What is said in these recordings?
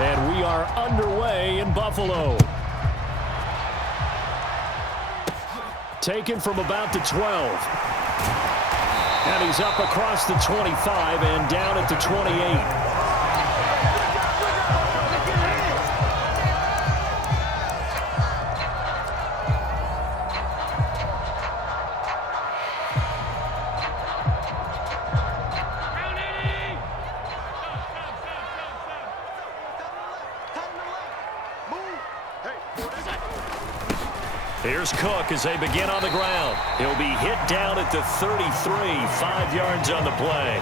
And we are underway in Buffalo. Taken from about the 12. And he's up across the 25 and down at the 28. Here's Cook as they begin on the ground. He'll be hit down at the 33, 5 yards on the play.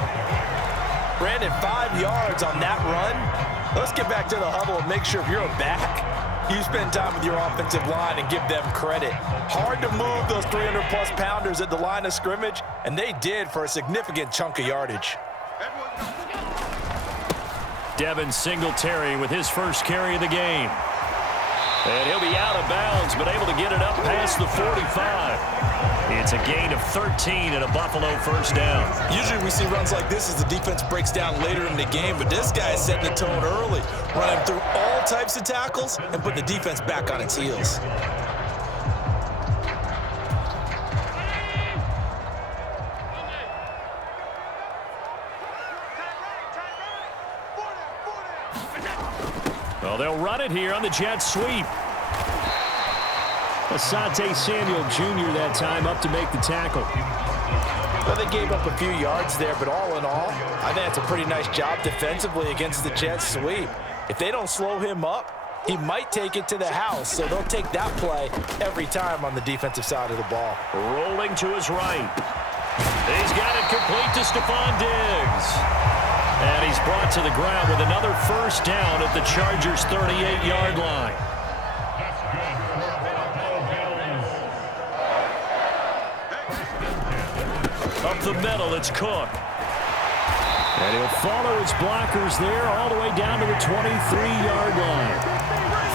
Brandon, 5 yards on that run. Let's get back to the huddle and make sure if you're a back, you spend time with your offensive line and give them credit. Hard to move those 300-plus pounders at the line of scrimmage, and they did for a significant chunk of yardage. Devin Singletary with his first carry of the game. And he'll be out of bounds, but able to get it up past the 45. It's a gain of 13 and a Buffalo first down. Usually we see runs like this as the defense breaks down later in the game, but this guy is setting the tone early, running through all types of tackles and putting the defense back on its heels. Well, they'll run it here on the jet sweep. Asante Samuel Jr. that time up to make the tackle. Well, they gave up a few yards there, but all in all, I think that's a pretty nice job defensively against the jet sweep. If they don't slow him up, he might take it to the house, so they'll take that play every time on the defensive side of the ball. Rolling to his right. He's got it complete to Stephon Diggs. And he's brought to the ground with another first down at the Chargers' 38-yard line. Up the middle, it's Cook. And he'll follow his blockers there all the way down to the 23-yard line.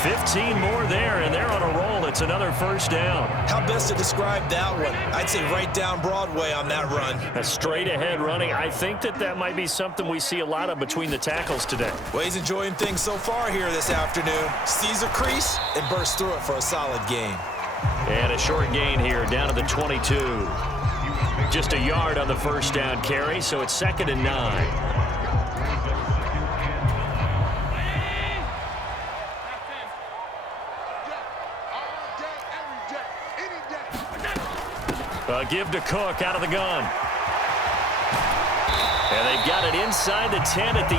15 more there, and they're on a roll. It's another first down. How best to describe that one? I'd say right down Broadway on that run. A straight-ahead running. I think that might be something we see a lot of between the tackles today. Well, he's enjoying things so far here this afternoon. Sees a crease and bursts through it for a solid gain. And a short gain here down to the 22. Just a yard on the first down carry, so it's 2nd and 9. Give to Cook out of the gun. And they've got it inside the 10 at the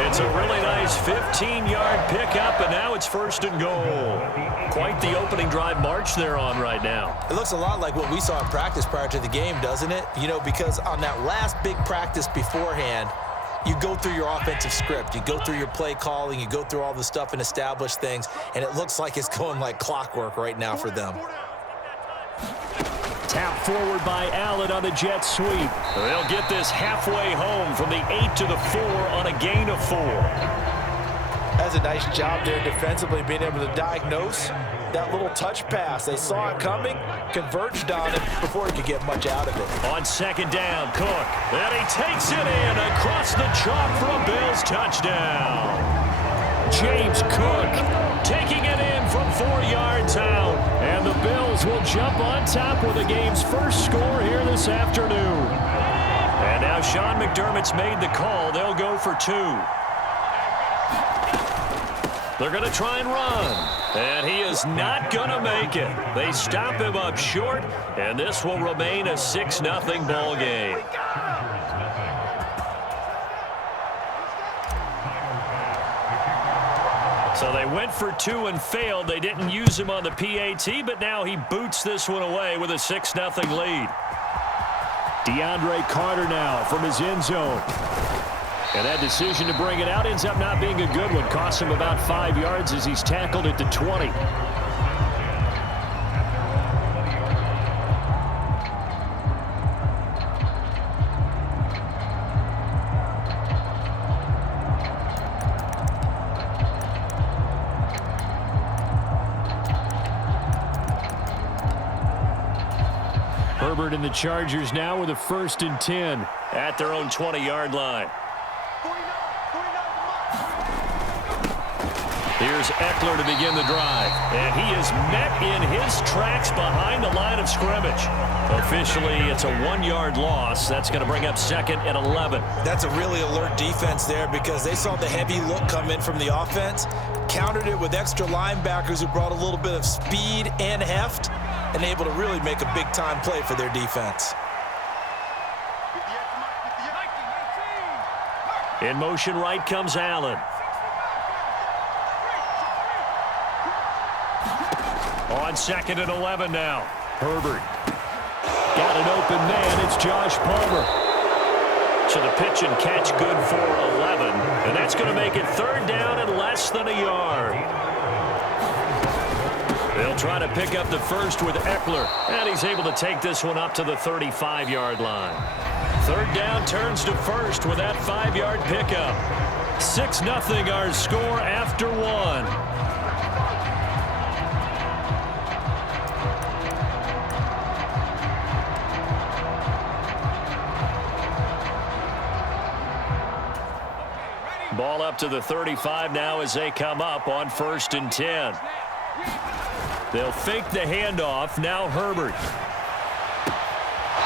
8. It's a really nice 15-yard pickup, and now it's 1st and goal. Quite the opening drive march they're on right now. It looks a lot like what we saw in practice prior to the game, doesn't it? You know, because on that last big practice beforehand, you go through your offensive script. You go through your play calling. You go through all the stuff and establish things, and it looks like it's going like clockwork right now for them. Tap forward by Allen on the jet sweep. They'll get this halfway home from the 8 to the 4 on a gain of 4. That's a nice job there defensively, being able to diagnose that little touch pass. They saw it coming, converged on it before he could get much out of it. On 2nd down, Cook. And he takes it in across the chalk for a Bills touchdown. James Cook taking it in from 4 yards out. And the Bills will jump on top with the game's first score here this afternoon. And now Sean McDermott's made the call. They'll go for 2. They're going to try and run. And he is not going to make it. They stop him up short, and this will remain a 6-0 ball game. So they went for 2 and failed. They didn't use him on the PAT, but now he boots this one away with a 6-0 lead. DeAndre Carter now from his end zone. And that decision to bring it out ends up not being a good one. Costs him about 5 yards as he's tackled at the 20. Herbert and the Chargers now with a 1st and 10 at their own 20-yard line. Here's Eckler to begin the drive. And he is met in his tracks behind the line of scrimmage. Officially, it's a 1-yard loss. That's going to bring up 2nd and 11. That's a really alert defense there because they saw the heavy look come in from the offense, countered it with extra linebackers who brought a little bit of speed and heft, and able to really make a big-time play for their defense. In motion right comes Allen. On 2nd and 11 now. Herbert. Got an open man. It's Josh Palmer. So the pitch and catch good for 11. And that's going to make it 3rd down and less than a yard. They'll try to pick up the first with Eckler. And he's able to take this one up to the 35-yard line. 3rd down turns to 1st with that 5-yard pickup. 6-0 our score after 1. Ball up to the 35 now as they come up on 1st and 10. They'll fake the handoff. Now Herbert.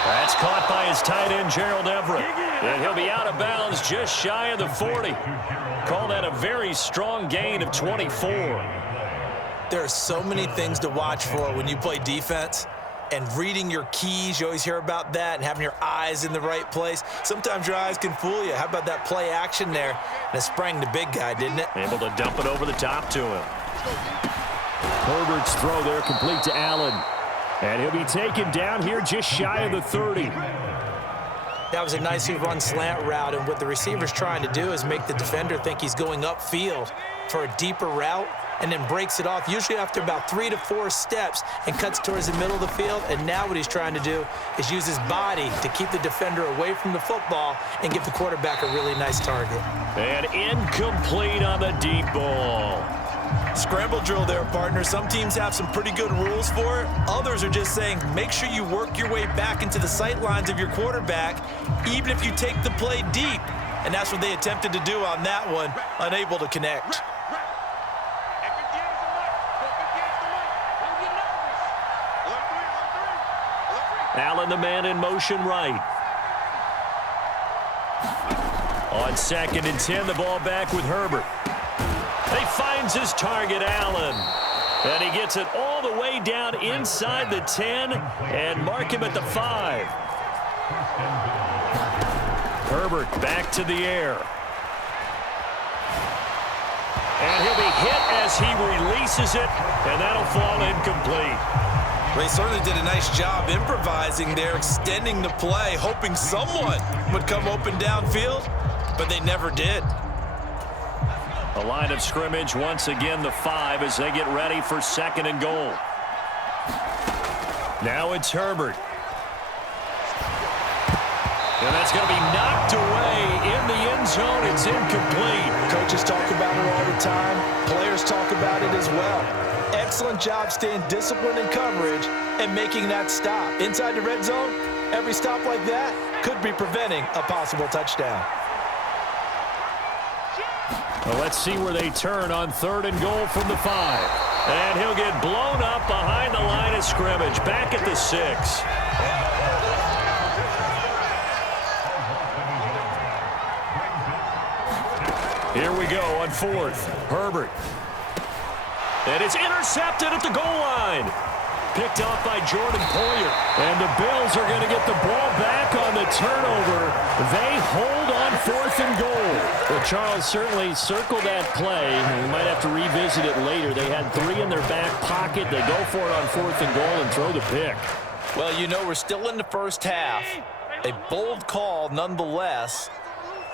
That's caught by his tight end, Gerald Everett. And he'll be out of bounds just shy of the 40. Call that a very strong gain of 24. There are so many things to watch for when you play defense. And reading your keys, you always hear about that, and having your eyes in the right place. Sometimes your eyes can fool you. How about that play action there? And it sprang the big guy, didn't it? Able to dump it over the top to him. Herbert's throw there complete to Allen. And he'll be taken down here just shy of the 30. That was a nicely run slant route, and what the receiver's trying to do is make the defender think he's going upfield for a deeper route, and then breaks it off, usually after about 3 to 4 steps, and cuts towards the middle of the field. And now what he's trying to do is use his body to keep the defender away from the football and give the quarterback a really nice target. And incomplete on the deep ball. Scramble drill there, partner. Some teams have some pretty good rules for it. Others are just saying, make sure you work your way back into the sight lines of your quarterback, even if you take the play deep. And that's what they attempted to do on that one, unable to connect. Allen, the man in motion right. On 2nd and 10, the ball back with Herbert. He finds his target, Allen. And he gets it all the way down inside the 10 and mark him at the 5. Herbert back to the air. And he'll be hit as he releases it, and that'll fall incomplete. They certainly did a nice job improvising there, extending the play, hoping someone would come open downfield, but they never did. A line of scrimmage, once again the 5 as they get ready for 2nd and goal. Now it's Herbert. And that's going to be knocked away in the end zone. It's incomplete. Coaches talk about it all the time. Players talk about it as well. Excellent job staying disciplined in coverage and making that stop. Inside the red zone, every stop like that could be preventing a possible touchdown. Well, let's see where they turn on 3rd and goal from the 5. And he'll get blown up behind the line of scrimmage, back at the 6. Here we go on 4th. Herbert. And it's intercepted at the goal line. Picked off by Jordan Poyer. And the Bills are going to get the ball back on the turnover. They hold on 4th and goal. Well, Charles, certainly circle that play. We might have to revisit it later. They had 3 in their back pocket. They go for it on 4th and goal and throw the pick. Well, you know, we're still in the first half. A bold call nonetheless.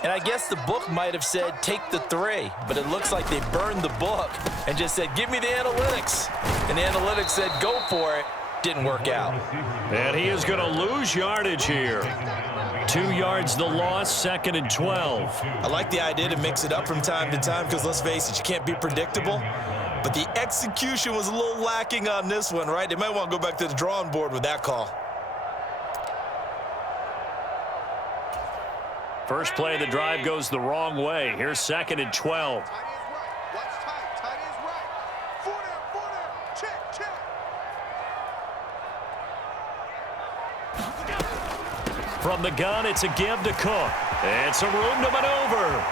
And I guess the book might have said, take the 3. But it looks like they burned the book and just said, give me the analytics. And the analytics said, go for it. Didn't work out. And he is going to lose yardage here. 2 yards the loss, 2nd and 12. I like the idea to mix it up from time to time because, let's face it, you can't be predictable. But the execution was a little lacking on this one, right? They might want to go back to the drawing board with that call. First play of the drive goes the wrong way. Here's 2nd and 12. From the gun, it's a give to Cook. And some room to maneuver.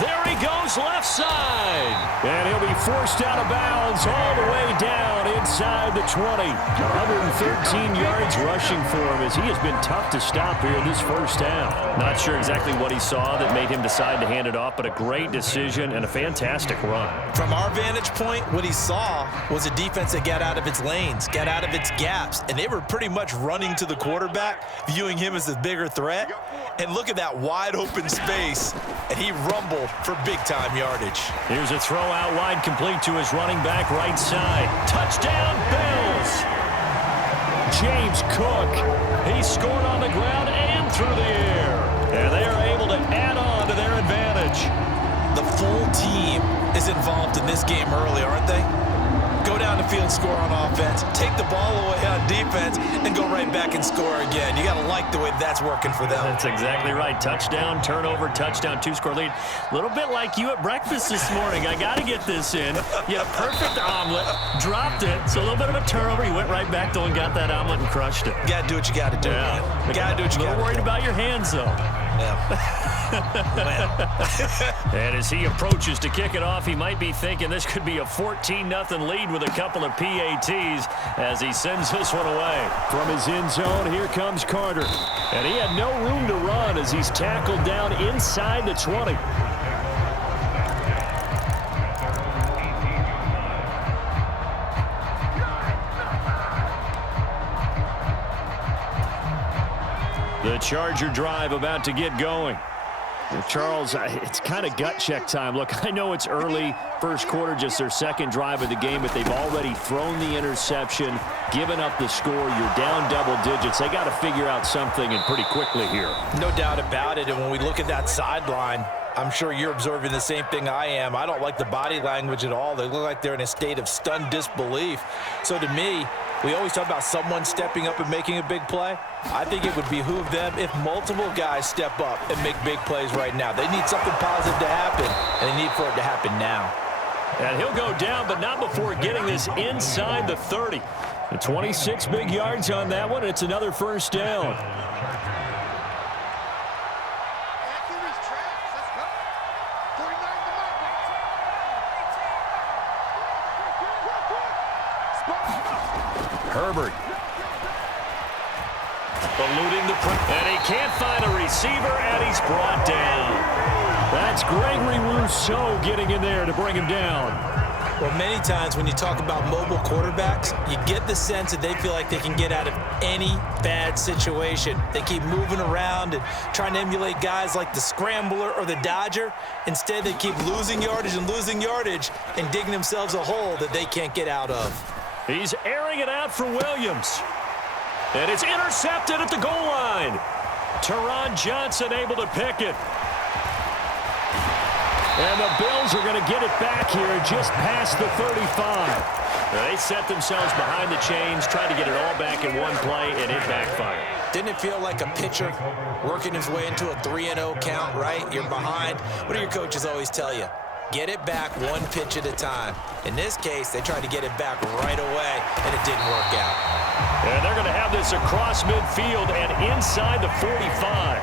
There he goes, left side. And he'll be forced out of bounds all the way down inside the 20. 113 yards rushing for him as he has been tough to stop here this first half. Not sure exactly what he saw that made him decide to hand it off, but a great decision and a fantastic run. From our vantage point, what he saw was a defense that got out of its lanes, got out of its gaps, and they were pretty much running to the quarterback, viewing him as the bigger threat. And look at that wide open space, and he rumbled for big-time yardage. Here's a throw out wide, complete to his running back right side. Touchdown, Bills! James Cook, he scored on the ground and through the air. And they are able to add on to their advantage. The full team is involved in this game early, aren't they? Go down the field, score on offense, take the ball away on defense, and go right back and score again. You got to like the way that's working for them. That's exactly right. Touchdown, turnover, touchdown, two-score lead. A little bit like you at breakfast this morning. I got to get this in. You had a perfect omelet, dropped it. So a little bit of a turnover. You went right back, though, and got that omelet and crushed it. You got to do what you got to do, man. You got to do what you got to do. A little worried about your hands, though. Yeah. And as he approaches to kick it off, he might be thinking this could be a 14-0 lead with a couple of PATs as he sends this one away. From his end zone, here comes Carter. And he had no room to run as he's tackled down inside the 20. The Charger drive about to get going. Charles, it's kind of gut check time. Look, I know it's early, first quarter, just their second drive of the game, but they've already thrown the interception, given up the score. You're down double digits. They got to figure out something, and pretty quickly here. No doubt about it, and when we look at that sideline, I'm sure you're observing the same thing I am. I don't like the body language at all. They look like they're in a state of stunned disbelief. So to me, we always talk about someone stepping up and making a big play. I think it would behoove them if multiple guys step up and make big plays right now. They need something positive to happen, and they need for it to happen now. And he'll go down, but not before getting this inside the 30. The 26 big yards on that one, and it's another first down. Herbert. Eluding the pressure. And he can't find a receiver, and he's brought down. That's Gregory Rousseau getting in there to bring him down. Well, many times when you talk about mobile quarterbacks, you get the sense that they feel like they can get out of any bad situation. They keep moving around and trying to emulate guys like the Scrambler or the Dodger. Instead, they keep losing yardage and digging themselves a hole that they can't get out of. He's airing it out for Williams. And it's intercepted at the goal line. Teron Johnson able to pick it. And the Bills are going to get it back here just past the 35. They set themselves behind the chains, tried to get it all back in one play, and it backfired. Didn't it feel like a pitcher working his way into a 3-0 count, right? You're behind. What do your coaches always tell you? Get it back one pitch at a time. In this case, they tried to get it back right away, and it didn't work out. And they're going to have this across midfield and inside the 45.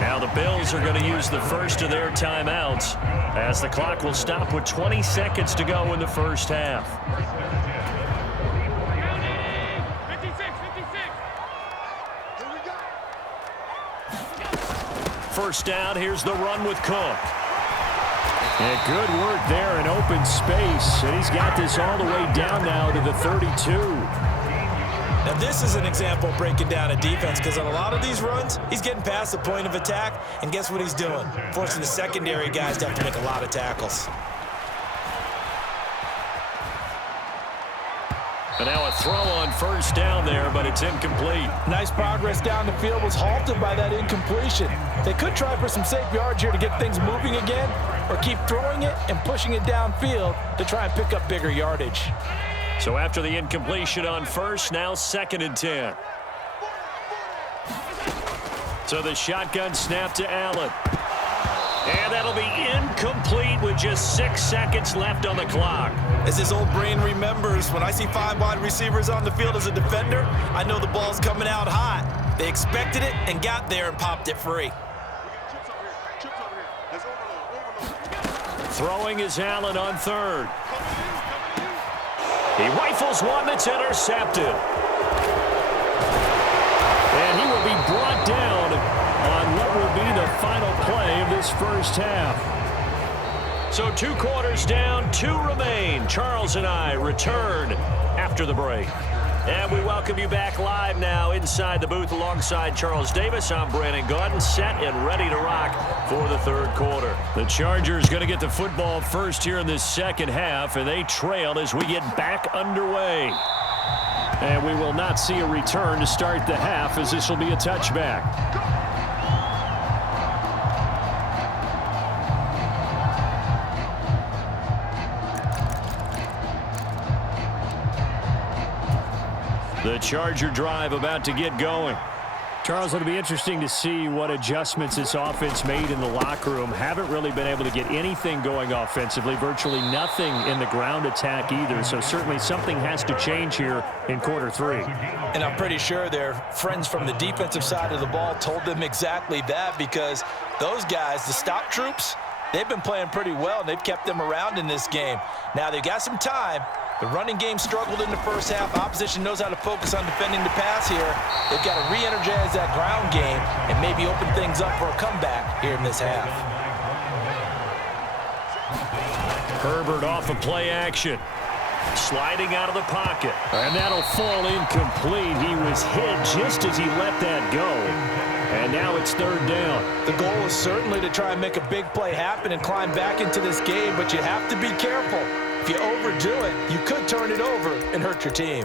Now the Bills are going to use the first of their timeouts as the clock will stop with 20 seconds to go in the first half. 56. First down, here's the run with Cook. And good work there in open space. And he's got this all the way down now to the 32. Now this is an example of breaking down a defense, because on a lot of these runs, he's getting past the point of attack, and guess what he's doing? Forcing the secondary guys to have to make a lot of tackles. And now a throw on first down there, but it's incomplete. Nice progress down the field, was halted by that incompletion. They could try for some safe yards here to get things moving again, or keep throwing it and pushing it downfield to try and pick up bigger yardage. So after the incompletion on first, now 2nd and 10. So the shotgun snap to Allen. And that'll be incomplete with just 6 seconds left on the clock. As his old brain remembers, when I see 5 wide receivers on the field as a defender, I know the ball's coming out hot. They expected it and got there and popped it free. Throwing is Allen on third. He rifles one that's intercepted. And he will be brought down on what will be the final play of this first half. So 2 quarters down, 2 remain. Charles and I return after the break. And we welcome you back live now inside the booth alongside Charles Davis. I'm Brandon Gaudin, set and ready to rock for the third quarter. The Chargers going to get the football first here in this second half, and they trail as we get back underway. And we will not see a return to start the half, as this will be a touchback. The Charger drive about to get going. Charles, it'll be interesting to see what adjustments this offense made in the locker room. Haven't really been able to get anything going offensively, virtually nothing in the ground attack either. So certainly something has to change here in quarter 3. And I'm pretty sure their friends from the defensive side of the ball told them exactly that, because those guys, the stop troops, they've been playing pretty well, and they've kept them around in this game. Now they've got some time. The running game struggled in the first half. Opposition knows how to focus on defending the pass here. They've got to re-energize that ground game and maybe open things up for a comeback here in this half. Herbert off of play action. Sliding out of the pocket. And that'll fall incomplete. He was hit just as he let that go. And now it's third down. The goal is certainly to try and make a big play happen and climb back into this game, but you have to be careful. If you overdo it, you could turn it over and hurt your team.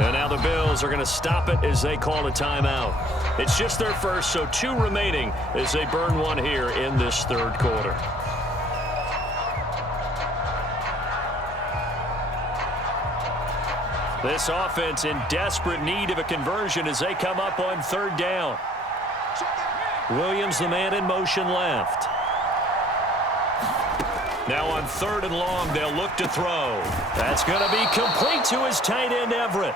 And now the Bills are going to stop it as they call a timeout. It's just their first, so 2 remaining as they burn one here in this third quarter. This offense in desperate need of a conversion as they come up on third down. Williams, the man in motion left. Now on third and long, they'll look to throw. That's going to be complete to his tight end, Everett.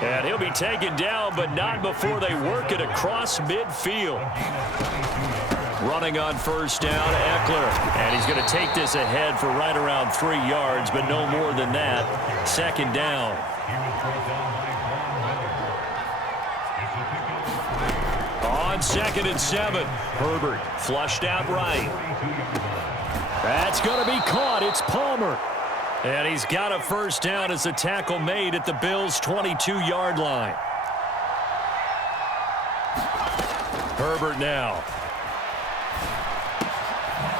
And he'll be taken down, but not before they work it across midfield. Running on first down, Eckler. And he's going to take this ahead for right around 3 yards, but no more than that. Second down. On 2nd and 7, Herbert flushed out right. That's going to be caught. It's Palmer. And he's got a first down as the tackle made at the Bills' 22-yard line. Herbert now.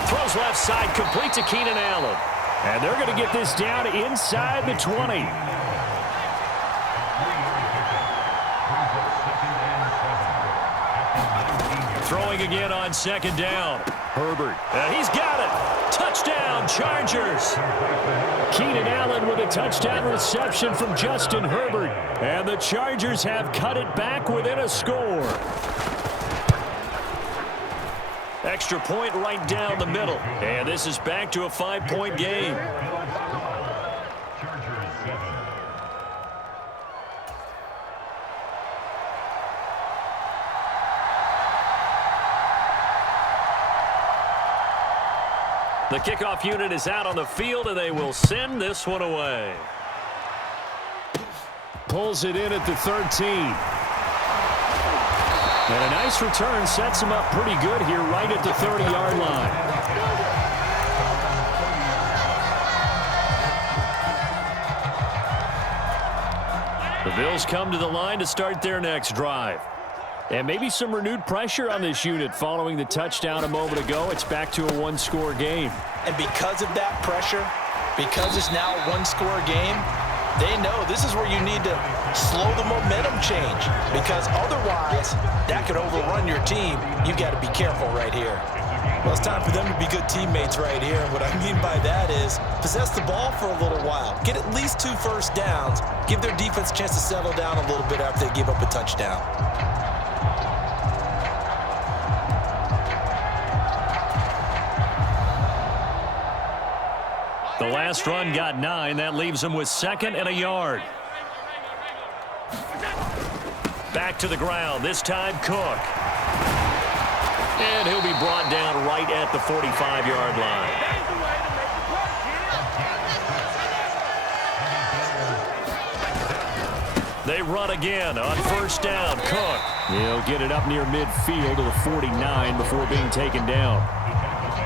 Throws left side, complete to Keenan Allen. And they're going to get this down inside the 20. Throwing again on 2nd down. Herbert. And he's got it. Touchdown, Chargers. Keenan Allen with a touchdown reception from Justin Herbert. And the Chargers have cut it back within a score. Extra point right down the middle. And this is back to a 5-point game. The kickoff unit is out on the field, and they will send this one away. Pulls it in at the 13. And a nice return sets him up pretty good here right at the 30-yard line. The Bills come to the line to start their next drive. And maybe some renewed pressure on this unit following the touchdown a moment ago. It's back to a 1-score game. And because of that pressure, because it's now a 1-score game, they know this is where you need to slow the momentum change, because otherwise that could overrun your team. You've got to be careful right here. Well, it's time for them to be good teammates right here. And what I mean by that is possess the ball for a little while. Get at least 2 first downs. Give their defense a chance to settle down a little bit after they give up a touchdown. The last run got 9. That leaves him with 2nd and a yard. Back to the ground. This time Cook. And he'll be brought down right at the 45-yard line. They run again on 1st down. Cook. He'll get it up near midfield to the 49 before being taken down.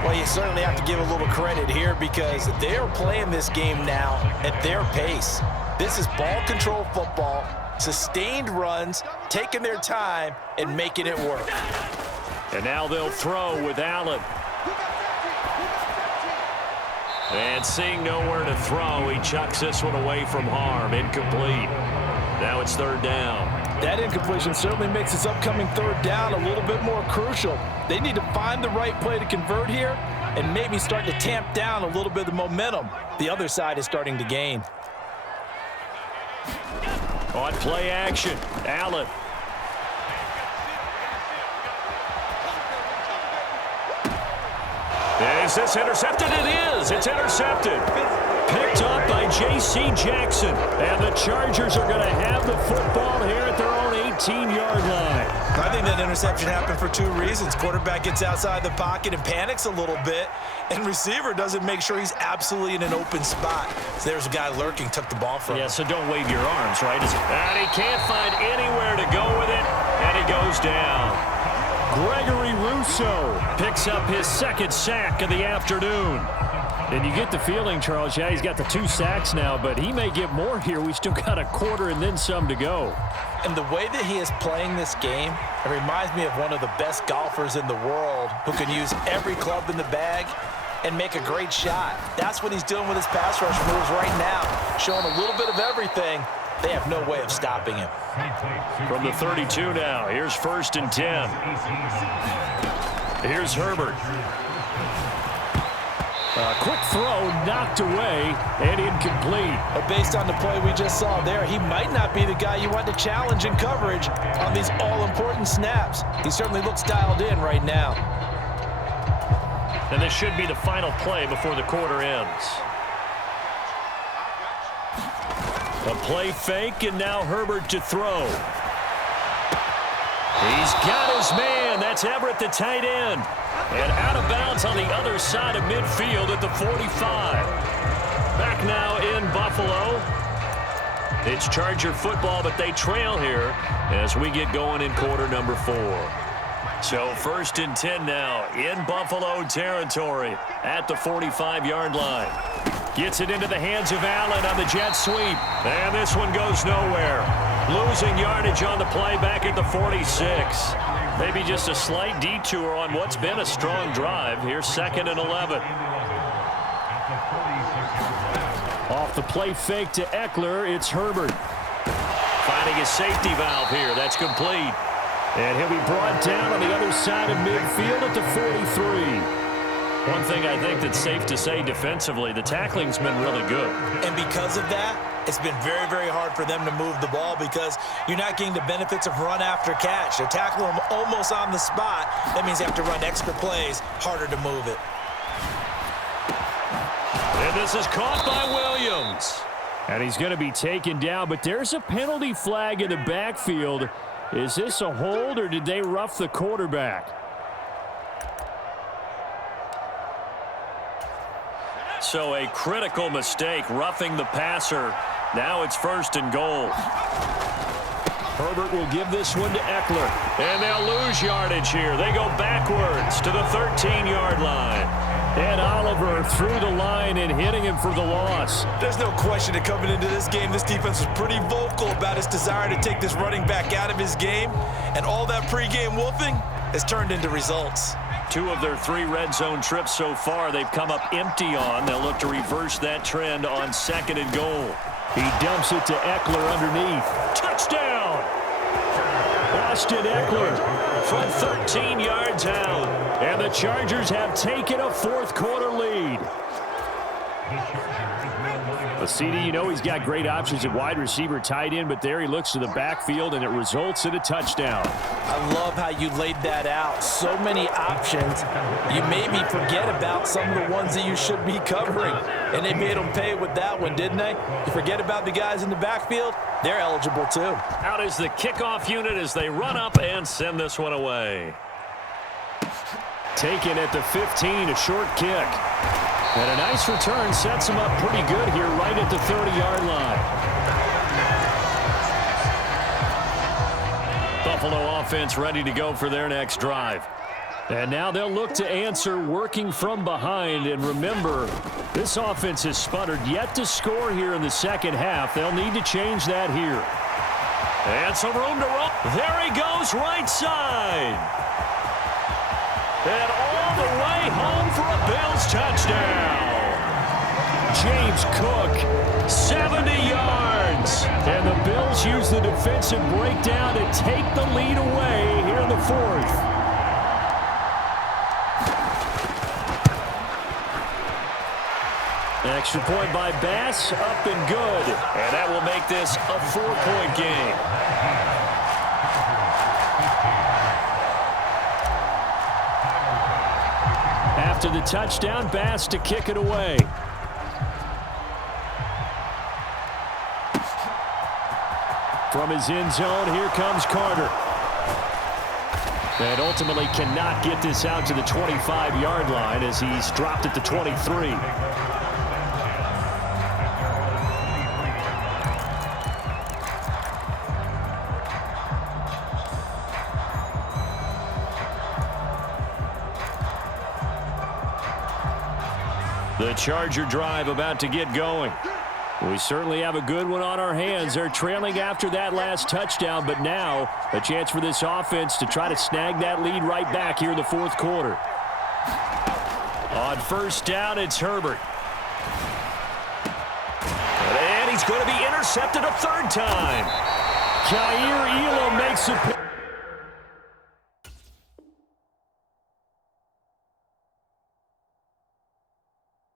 Well, you certainly have to give a little credit here because they are playing this game now at their pace. This is ball control football, sustained runs, taking their time, and making it work. And now they'll throw with Allen. And seeing nowhere to throw, he chucks this one away from harm. Incomplete. Now it's 3rd down. That incompletion certainly makes this upcoming 3rd down a little bit more crucial. They need to find the right play to convert here and maybe start to tamp down a little bit of the momentum the other side is starting to gain. On play action, Allen. Is this intercepted? It is. It's intercepted. Picked up by J.C. Jackson. And the Chargers are going to have the football here at their own 18-yard line. I think that interception happened for 2 reasons. Quarterback gets outside the pocket and panics a little bit, and receiver doesn't make sure he's absolutely in an open spot. So there's a guy lurking, took the ball from him. Yeah, so don't wave your arms, right? And he can't find anywhere to go with it, and he goes down. Gregory Rousseau picks up his 2nd sack of the afternoon. And you get the feeling, Charles, yeah, he's got the 2 sacks now, but he may get more here. We still got a quarter and then some to go. And the way that he is playing this game, it reminds me of one of the best golfers in the world who can use every club in the bag and make a great shot. That's what he's doing with his pass rush moves right now, showing a little bit of everything. They have no way of stopping him. From the 32 now, here's 1st and 10. Here's Herbert. A quick throw knocked away and incomplete. But based on the play we just saw there, he might not be the guy you want to challenge in coverage on these all-important snaps. He certainly looks dialed in right now. And this should be the final play before the quarter ends. A play fake, and now Herbert to throw. He's got his man. That's Everett, the tight end. And out of bounds on the other side of midfield at the 45. Back now in Buffalo. It's Charger football, but they trail here as we get going in quarter number 4. So 1st and 10 now in Buffalo territory at the 45-yard line. Gets it into the hands of Allen on the jet sweep. And this one goes nowhere. Losing yardage on the play back at the 46. Maybe just a slight detour on what's been a strong drive. Here's 2nd and 11. Off the play fake to Eckler, it's Herbert. Finding his safety valve here. That's complete. And he'll be brought down on the other side of midfield at the 43. One thing I think that's safe to say defensively, the tackling's been really good. And because of that, it's been very, very hard for them to move the ball because you're not getting the benefits of run after catch. They tackle them almost on the spot. That means they have to run extra plays, harder to move it. And this is caught by Williams. And he's going to be taken down, but there's a penalty flag in the backfield. Is this a hold or did they rough the quarterback? So a critical mistake, roughing the passer. Now it's 1st and goal. Herbert will give this one to Eckler. And they'll lose yardage here. They go backwards to the 13-yard line. And Oliver through the line and hitting him for the loss. There's no question that coming into this game, this defense was pretty vocal about its desire to take this running back out of his game. And all that pregame wolfing has turned into results. 2 of their 3 red zone trips so far they've come up empty on. They'll look to reverse that trend on 2nd and goal. He dumps it to Eckler underneath. Touchdown! Austin Eckler from 13 yards out. And the Chargers have taken a 4th quarter lead. Well, CD, you know he's got great options at wide receiver, tight end, but there he looks to the backfield, and it results in a touchdown. I love how you laid that out. So many options. You maybe forget about some of the ones that you should be covering, and they made them pay with that one, didn't they? You forget about the guys in the backfield, they're eligible too. Out is the kickoff unit as they run up and send this one away. Taken at the 15, a short kick. And a nice return sets him up pretty good here right at the 30-yard line. Buffalo offense ready to go for their next drive. And now they'll look to answer working from behind. And remember, this offense has sputtered yet to score here in the second half. They'll need to change that here. And some room to run. There he goes, right side. And all the way home for a Bills touchdown. James Cook, 70 yards. And the Bills use the defensive breakdown to take the lead away here in the fourth. Extra point by Bass, up and good. And that will make this a 4-point game. After the touchdown, Bass to kick it away. From his end zone, here comes Carter. And ultimately cannot get this out to the 25-yard line as he's dropped at the 23. The Charger drive about to get going. We certainly have a good one on our hands. They're trailing after that last touchdown, but now a chance for this offense to try to snag that lead right back here in the fourth quarter. On first down, it's Herbert. And he's going to be intercepted a third time. Jair Elam makes a...